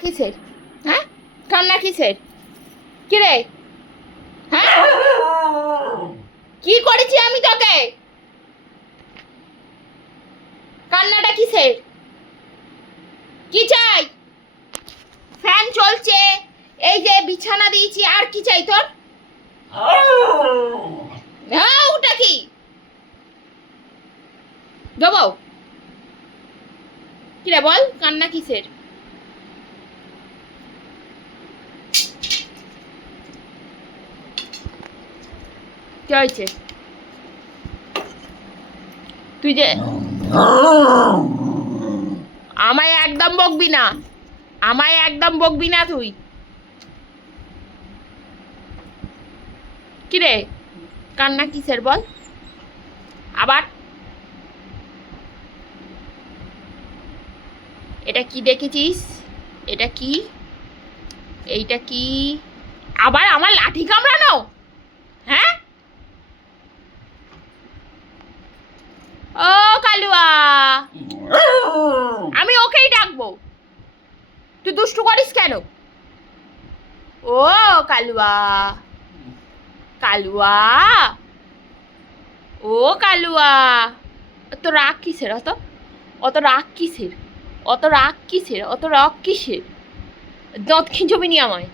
কিসের? হ্যাঁ? কান্না কিসের? কি রে হ্যাঁ? কি করেছি আমি তোকে? কান্নাটা কিসের? কি চাই? ফ্যান চলছে। এই যে বিছানা দিয়েছি, আর কি চাই তোর? হ্যাঁ ওটা কি? দেবো। কিরে বল, কান্না কিসের? কি হয়েছে? তুই যে আমায় একদম বকবি না। আমায় একদম বকবি না তুই। কিরে কান্না কিসের বল? আবার? এটা কি দেখেছিস? এটা কি? এইটা কি? আবার আমার লাঠি কামড়ানো হ্যাঁ ও কালুয়া। আমি ওকেই ডাকবো। তুই দুষ্টু করিস কেন? ও কালুয়া। কালুয়া। ও কালুয়া। অত রাগ কিসের অত? অত রাগ কিসের? অত রাগ কিসের? অত রাগ কিসের? দাঁত খিঁচবি নি আমায়।